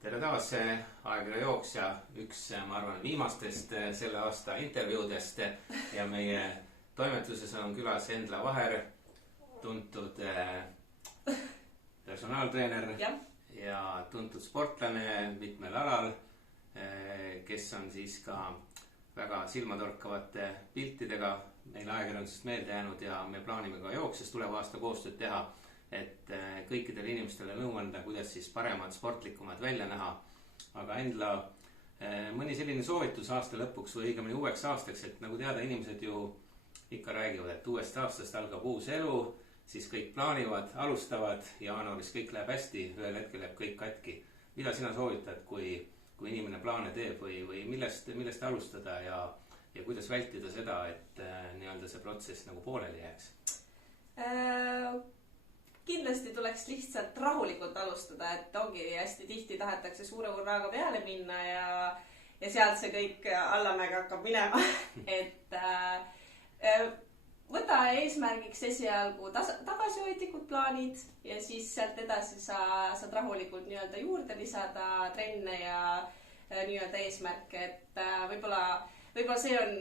Tere taas, ajakirja Jooksja, üks, ma arvan, viimastest selle aasta intervjuudest ja meie toimetuses on külas Endla Vaher, tuntud personaaltreener ja tuntud sportlane mitmel alal, kes on siis ka väga silmatorkavate piltidega meil ajakirjandusest meelde jäänud ja me plaanime ka Jooksjas tuleva aasta koostööd teha, et kõikidele inimestele nõu anda, kuidas siis paremad, sportlikumad välja näha. Aga Endla, mõni selline soovitus aasta lõpuks või õigemini uueks aastaks, et nagu teada, inimesed ju ikka räägivad, et uuest aastast algab uus elu, siis kõik plaanivad, alustavad, jaanuaris kõik läheb hästi, ühel hetkel läheb kõik katki. Mida sina soovitad, kui inimene plaane teeb või millest alustada ja kuidas vältida seda, et nii-öelda see protsess nagu pooleli jääks? Kindlasti tuleks lihtsalt rahulikult alustada, et ongi hästi tihti tahetakse suure hurraaga peale minna ja sealt see kõik allamäge hakkab minema. Et võta eesmärgiks esialgu tagasihoidlikud plaanid ja siis sealt edasi saad rahulikult nii-öelda juurde lisada trenne ja nii-öelda eesmärke, et võib-olla see on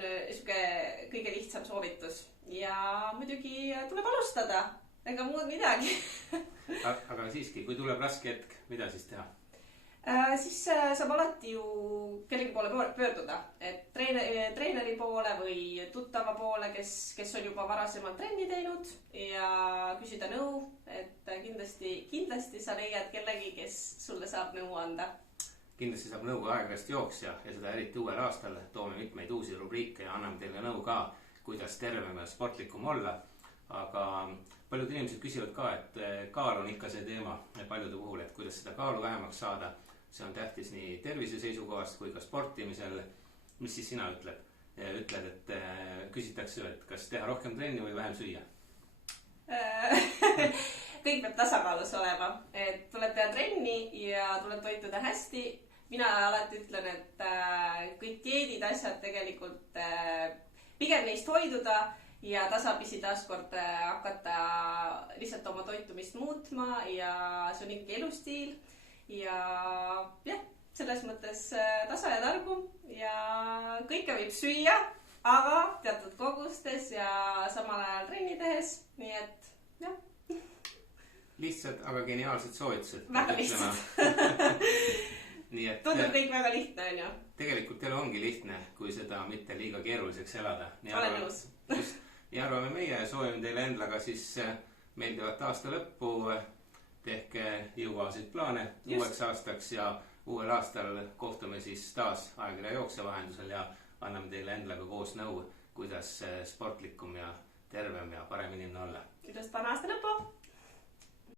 kõige lihtsam soovitus ja muidugi tuleb alustada. Ega muud midagi. Aga siiski, kui tuleb raske hetk, mida siis teha? Siis saab alati ju kellegi poole pöörduda, et treeneri poole või tuttava poole, kes on juba varasemalt trenni teinud ja küsida nõu, et kindlasti sa leiad kellegi, kes sulle saab nõu anda. Kindlasti saab nõu ajakirjast Jooksja ja seda eriti uuel aastal. Toome mitmeid uusi rubriike ja anname teile nõu ka, kuidas tervem ja sportlikum olla. Aga paljud inimesed küsivad ka, et kaal on ikka see teema paljude puhul, et kuidas seda kaalu vähemaks saada. See on tähtis nii tervise seisukohast kui ka sportimisel. Mis siis sina ütled, et küsitakse, et kas teha rohkem trenni või vähem süüa? Kõik peab tasakaalus olema, et tuleb teha trenni ja tuleb toituda hästi. Mina alati ütlen, et kõik dieedid asjad tegelikult pigem neist hoiduda ja tasapisi taaskord hakata lihtsalt oma toitumist muutma ja see on ikkagi elustiil ja jah, selles mõttes tasa ja targu ja kõike võib süüa, aga teatud kogustes ja samal ajal trenni tehes, nii et jah. Lihtsad, aga geniaalsed soovitused. Väga lihtsad. Tundub kõik väga lihtne, on ju? Tegelikult teil ongi lihtne, kui seda mitte liiga keeruliseks elada. Olen nõus. Ja arvame meie, soovime teile Endlaga siis meeldivat aasta lõppu, tehke jõukohaseid plaane uueks aastaks ja uuel aastal kohtume siis taas ajakirja Jooksja vahendusel ja anname teile Endlaga koos nõu, kuidas sportlikum ja tervem ja parem inimene olla. Ilusat vana aasta lõppu!